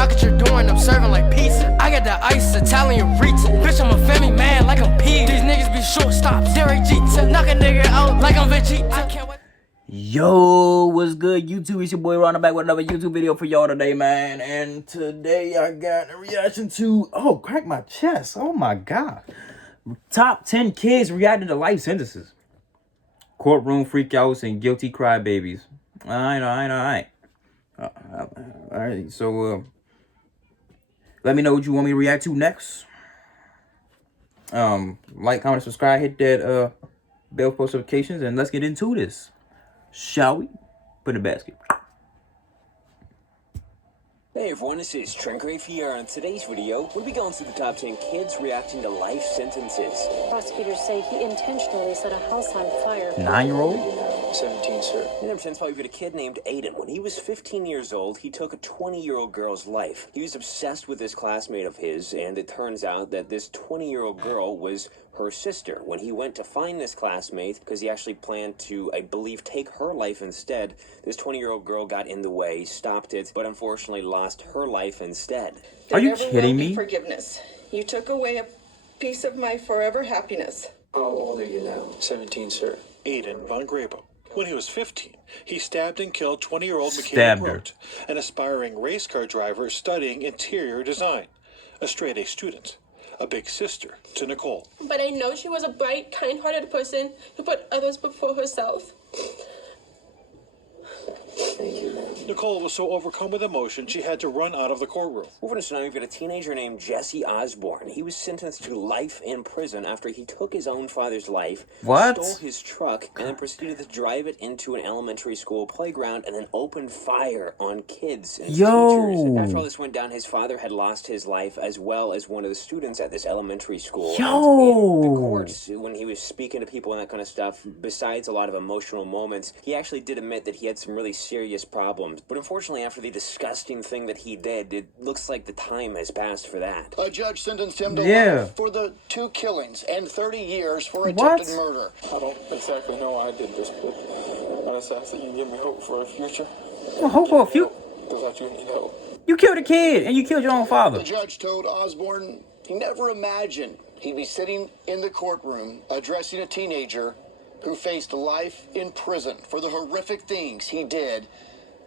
Knock at your door and I'm serving like pizza. I got that ice Italian Rita. Bitch, I'm a family man like I'm P. These niggas be shortstops. Derek Jeter. Knock a nigga out like I'm Vegeta. I can't wait. Yo, what's good, YouTube? It's your boy Ron back with another YouTube video for y'all today, man. And today I got a reaction to, oh, crack my chest. Oh my God. Top 10 kids reacting to life sentences. Courtroom freakouts and guilty crybabies. All right. All right, so let me know what you want me to react to next. Like, comment, subscribe, hit that bell post notifications, and let's get into this. Shall we? Put in the basket. Hey everyone, this is Trent Grayfier. On today's video, we'll be going through the top 10 kids reacting to life sentences. Prosecutors say he intentionally set a house on fire. 9-year-old? 17, sir. Number 10 spot, we've got a kid named Aiden. When he was 15 years old, he took a 20-year-old girl's life. He was obsessed with this classmate of his, and it turns out that this 20-year-old girl was her sister. When he went to find this classmate, because he actually planned to, I believe, take her life instead, this 20-year-old girl got in the way, stopped it, but unfortunately lost her life instead. Are you kidding me? Forgiveness. You took away a piece of my forever happiness. How old are you now? 17, sir. Aiden Von Grabo. When he was 15, he stabbed and killed 20-year-old Michaela Grote, an aspiring race car driver studying interior design, a straight-A student, a big sister to Nicole. But I know she was a bright, kind-hearted person who put others before herself. Thank you, man. Nicole was so overcome with emotion, she had to run out of the courtroom. Moving to now, we've got a teenager named Jesse Osborne. He was sentenced to life in prison after he took his own father's life, stole his truck, and then proceeded to drive it into an elementary school playground and then opened fire on kids and teachers. After all this went down, his father had lost his life as well as one of the students at this elementary school. And in the courts, when he was speaking to people and that kind of stuff, besides a lot of emotional moments, he actually did admit that he had some really serious problems. But unfortunately, after the disgusting thing that he did, it looks like the time has passed for that. A judge sentenced him to life for the 2 killings and 30 years for attempted murder. I don't exactly know why I did this, but I just ask that you give me hope for a future. Well, hope for a future? Because I do need help. You killed a kid and you killed your own father. The judge told Osborne he never imagined he'd be sitting in the courtroom addressing a teenager who faced life in prison for the horrific things he did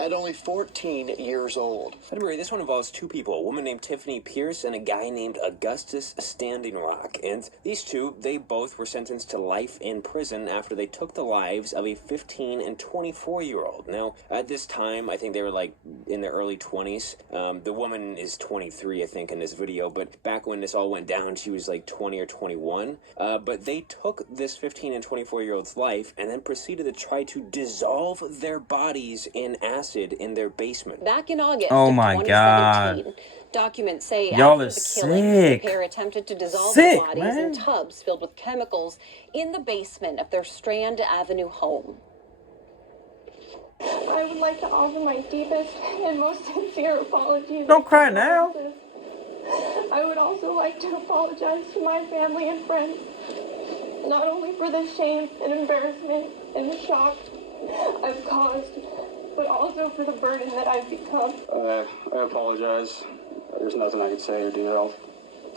at only 14 years old. This one involves 2 people, a woman named Tiffany Pierce and a guy named Augustus Standing Rock. And these 2, they both were sentenced to life in prison after they took the lives of a 15 and 24-year-old. Now, at this time, I think they were like in their early 20s. The woman is 23, I think, in this video, but back when this all went down, she was like 20 or 21. But they took this 15 and 24-year-old's life and then proceeded to try to dissolve their bodies in acid in their basement. Back in August of 2017, documents say y'all after are the killings, the pair attempted to dissolve their bodies in tubs filled with chemicals in the basement of their Strand Avenue home. I would like to offer my deepest and most sincere apologies. Don't cry now. I would also like to apologize to my family and friends, not only for the shame and embarrassment and the shock I've caused, but also for the burden that I've become. I apologize. There's nothing I can say or do. I'll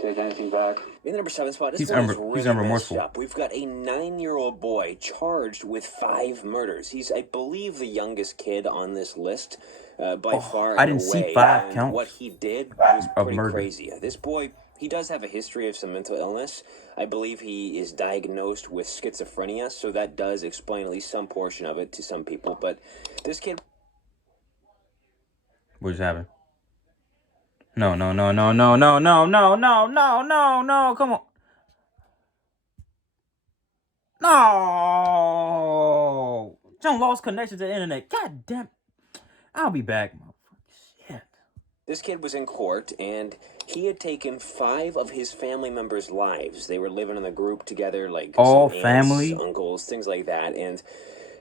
take anything back. In the number 7 spot, this he's one is really unremorseful. messed up. We've got a 9-year-old boy charged with 5 murders. He's, I believe, the youngest kid on this list by far. I didn't see 5 counts. What he did was pretty crazy. This boy, he does have a history of some mental illness. I believe he is diagnosed with schizophrenia, so that does explain at least some portion of it to some people. But this kid... What just happened? No, come on. No! John lost connection to the internet. God damn. I'll be back. Shit. This kid was in court, and he had taken 5 of his family members' lives. They were living in a group together, like all some family, aunts, uncles, things like that. And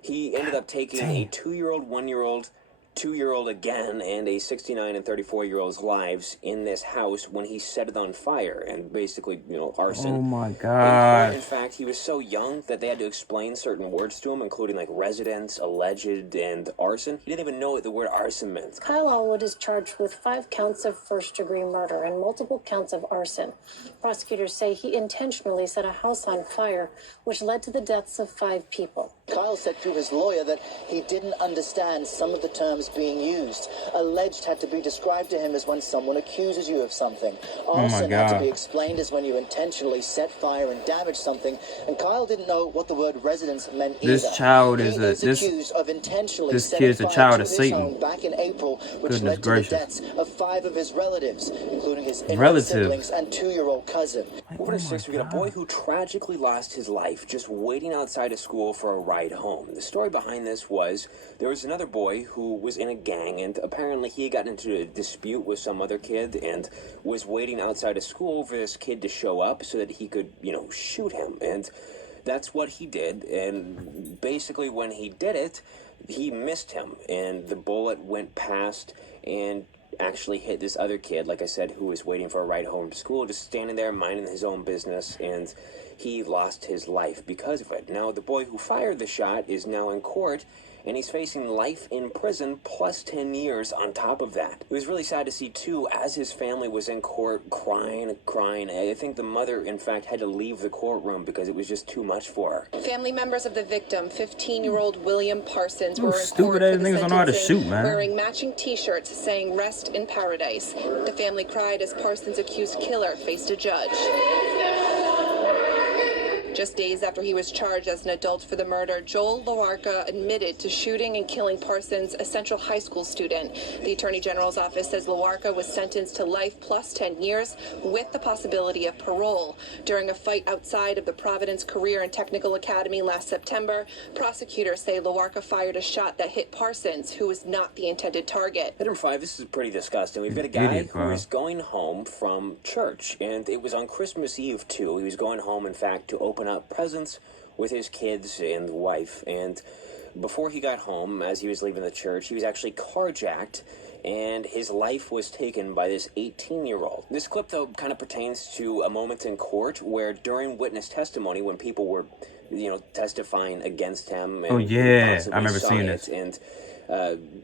he ended up taking a 2-year-old, 1-year-old, 2-year-old again and a 69 and 34-year-old's lives in this house when he set it on fire and basically, arson. Oh my God. In fact, he was so young that they had to explain certain words to him, including like residence, alleged, and arson. He didn't even know what the word arson meant. Kyle Allwood is charged with 5 counts of first-degree murder and multiple counts of arson. Prosecutors say he intentionally set a house on fire, which led to the deaths of 5 people. Kyle said through his lawyer that he didn't understand some of the terms being used. Alleged had to be described to him as when someone accuses you of something. Arson had to be explained as when you intentionally set fire and damage something. And Kyle didn't know what the word residence meant either. This child is accused of intentionally this kid's a child of Satan. Back in April, which led to the deaths of 5 of his relatives, including his siblings and 2-year-old cousin. Over to 6, we got a boy who tragically lost his life just waiting outside of school for a ride home. The story behind this was there was another boy who was in a gang, and apparently he got into a dispute with some other kid and was waiting outside of school for this kid to show up so that he could, shoot him. And that's what he did. And basically when he did it, he missed him, and the bullet went past and actually hit this other kid, like I said, who was waiting for a ride home from school, just standing there minding his own business, and he lost his life because of it. Now, the boy who fired the shot is now in court, and he's facing life in prison plus 10 years on top of that. It was really sad to see, too, as his family was in court crying. I think the mother, in fact, had to leave the courtroom because it was just too much for her. Family members of the victim, 15-year-old William Parsons, were in court stupid ass niggas don't know how to shoot, man. Wearing matching T-shirts saying "Rest in Paradise." The family cried as Parsons' accused killer faced a judge. Just days after he was charged as an adult for the murder, Joel Loarca admitted to shooting and killing Parsons, a Central High School student. The Attorney General's office says Loarca was sentenced to life plus 10 years with the possibility of parole. During a fight outside of the Providence Career and Technical Academy last September, prosecutors say Loarca fired a shot that hit Parsons, who was not the intended target. Item 5, this is pretty disgusting. We've got a guy who is going home from church, and it was on Christmas Eve, too. He was going home, in fact, to open up presents with his kids and wife, and before he got home, as he was leaving the church, he was actually carjacked, and his life was taken by this 18-year-old. This clip, though, kind of pertains to a moment in court where during witness testimony, when people were, testifying against him. And I remember seeing this. And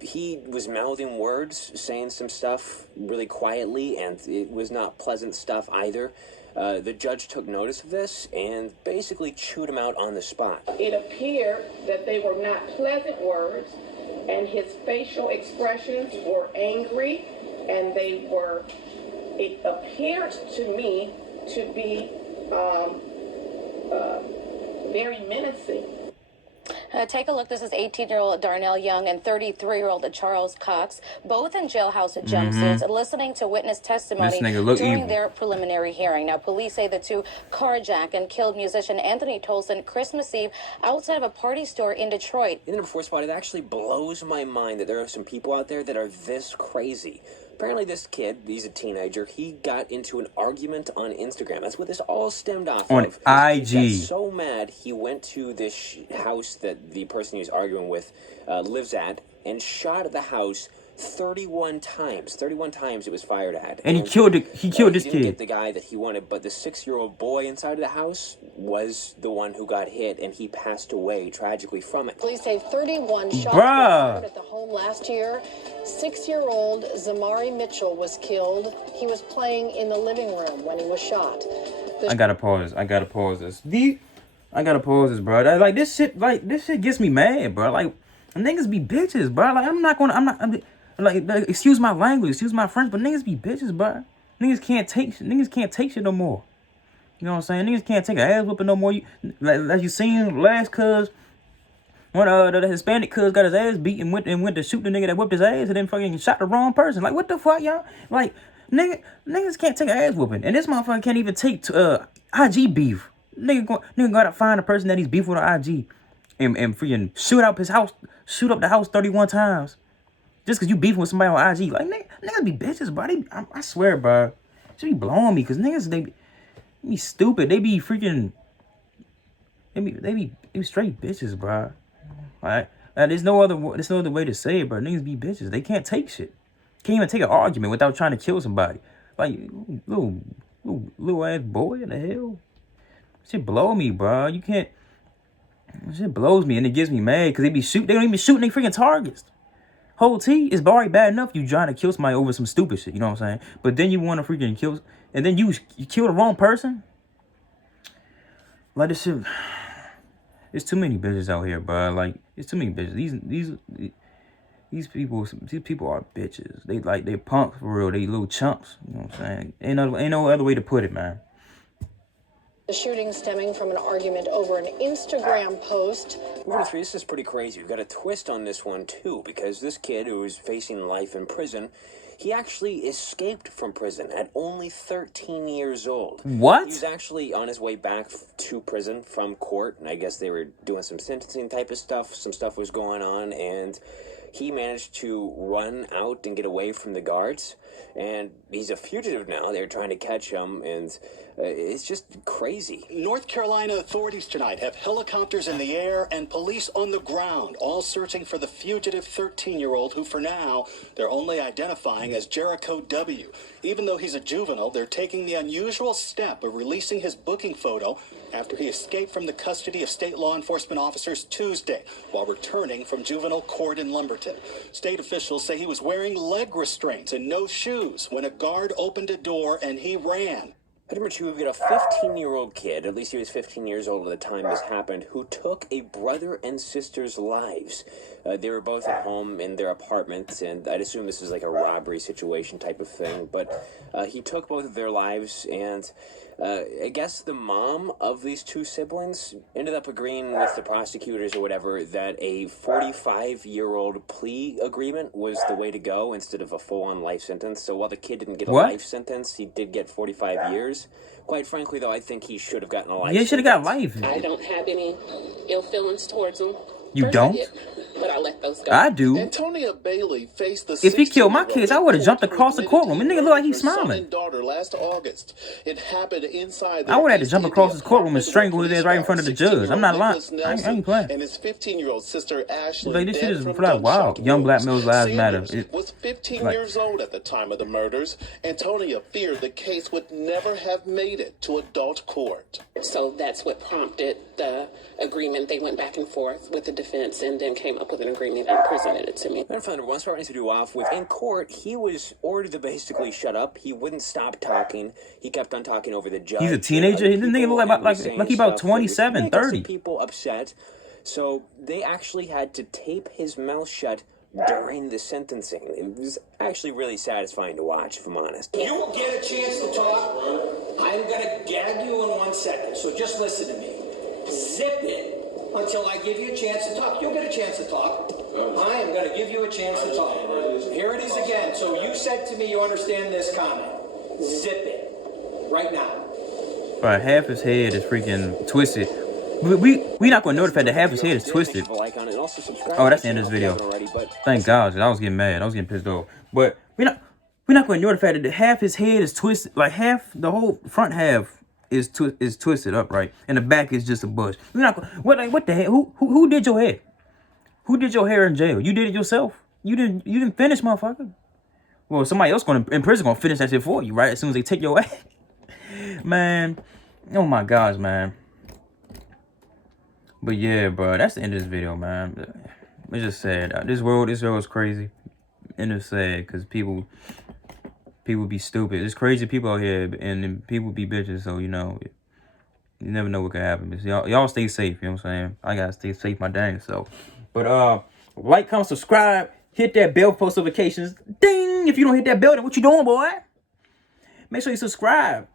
he was mouthing words, saying some stuff really quietly, and it was not pleasant stuff either. The judge took notice of this and basically chewed him out on the spot. It appeared that they were not pleasant words, and his facial expressions were angry, and it appeared to me to be very menacing. Take a look. This is 18-year-old Darnell Young and 33-year-old Charles Cox, both in jailhouse jumpsuits, listening to witness testimony during their preliminary hearing. Now, police say the two carjacked and killed musician Anthony Tolson Christmas Eve outside of a party store in Detroit. In the before spot, it actually blows my mind that there are some people out there that are this crazy. Apparently this kid, he's a teenager, he got into an argument on Instagram. That's what this all stemmed off on of. IG. He got so mad, he went to this house that the person he was arguing with lives at and shot at the house 31 times. 31 times it was fired at. And he killed this He kid. didn't get the guy that he wanted, but the 6-year-old boy inside of the house was the one who got hit, and he passed away tragically from it. Police say 31 shots were fired at the home last year. 6-year-old Zamari Mitchell was killed. He was playing in the living room when he was shot. I gotta pause this. Bro. Like this shit gets me mad, bro. Like niggas be bitches, bro. Like I'm not like excuse my language, excuse my French, but niggas be bitches, bro. Niggas can't take shit no more. You know what I'm saying? Niggas can't take an ass whooping no more. Like you seen last cuz when the Hispanic cuz got his ass beat and went to shoot the nigga that whipped his ass and then fucking shot the wrong person. Like what the fuck, y'all? Like niggas can't take an ass whooping, and this motherfucker can't even take IG beef. Nigga gotta find a person that he's beef with on IG and freaking shoot up the house 31 times. Just because you beefing with somebody on IG. Like, niggas be bitches, bro. I swear, bro. Should be blowing me because niggas, they be stupid. They be freaking, they be straight bitches, bro. All right. There's no other way to say it, bro. Niggas be bitches. They can't take shit. Can't even take an argument without trying to kill somebody. Like, little ass boy, in the hell? Shit blow me, bro. You can't. Shit blows me, and it gets me mad because they don't even shoot their freaking targets. Whole T is already bad enough you trying to kill somebody over some stupid shit, you know what I'm saying? But then you want to freaking kill, and then you kill the wrong person? Like, this shit, there's too many bitches out here, bro. Like, it's too many bitches. These people are bitches. They punks for real. They little chumps, you know what I'm saying? Ain't no other way to put it, man. The shooting stemming from an argument over an Instagram post. This is pretty crazy. We've got a twist on this one, too, because this kid who is facing life in prison, he actually escaped from prison at only 13 years old. What? He was actually on his way back to prison from court, and I guess they were doing some sentencing type of stuff. Some stuff was going on, and he managed to run out and get away from the guards. And he's a fugitive now. They're trying to catch him, and it's just crazy. North Carolina authorities tonight have helicopters in the air and police on the ground, all searching for the fugitive 13-year-old who, for now, they're only identifying as Jericho W. Even though he's a juvenile, they're taking the unusual step of releasing his booking photo after he escaped from the custody of state law enforcement officers Tuesday while returning from juvenile court in Lumberton. State officials say he was wearing leg restraints and no shoes when a guard opened a door and he ran. Number two, we've got a 15-year-old kid, at least he was 15 years old at the time this happened, who took a brother and sister's lives. They were both at home in their apartment, and I'd assume this is like a robbery situation type of thing, but he took both of their lives, and I guess the mom of these two siblings ended up agreeing with the prosecutors or whatever that a 45-year-old plea agreement was the way to go instead of a full-on life sentence. So while the kid didn't get a life sentence, he did get 45 years. Quite frankly, though, I think he should have gotten a life sentence. Yeah, he should have got life. I don't have any ill feelings towards him. You don't? But I let those go. I do. Antonia Bailey faced the if he killed my kids, I would have jumped across the courtroom. And nigga look like he's smiling. Daughter last August. It happened inside. I would have had to jump across his courtroom and strangle his ass right in front of the judge. I'm not lying. I ain't playing. And his 15-year-old sister Ashley. Like, this shit is like, wow. Young black males' lives matter. Was 15 years old at the time of the murders. Antonia feared the case would never have made it to adult court. So that's what prompted the agreement. They went back and forth with the defense and then came up with an agreement and presented it to me. One starting to do off with in court, he was ordered to basically shut up. He wouldn't stop talking. He kept on talking over the judge. He's a teenager. He didn't look like he about 27, 30. People upset, so they actually had to tape his mouth shut during the sentencing. It was actually really satisfying to watch, if I'm honest. You get a chance to talk, I'm gonna gag you in 1 second. So just listen to me. Zip it until I give you a chance to talk. You'll get a chance to talk. I am going to give you a chance to talk. Here it is again. So you said to me you understand this comment. Zip it. Right now. But half his head is freaking twisted. We not going to know the fact that half his head is twisted. Oh, that's the end of this video. Thank God. I was getting mad. I was getting pissed off. But we're not going to know the fact that half his head is twisted. Like the whole front half is twisted up, right? And the back is just a bush. We're not what the hell? Who did your hair? Who did your hair in jail? You did it yourself. You didn't finish, motherfucker. Well, somebody else in prison gonna finish that shit for you, right? As soon as they take your ass. Man. Oh my gosh, man. But yeah, bro, that's the end of this video, man. It's just sad. This world is crazy. And it's sad because people be stupid. There's crazy people out here and people be bitches, so you know, you never know what can happen. Y'all stay safe, you know what I'm saying? I gotta stay safe my dang self. But like, comment, subscribe, hit that bell for notifications. Ding! If you don't hit that bell, then what you doing, boy? Make sure you subscribe.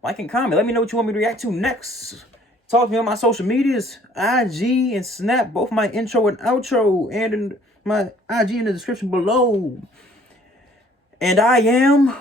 Like and comment. Let me know what you want me to react to next. Talk to me on my social medias, IG and Snap, both my intro and outro, and in my IG in the description below. And I am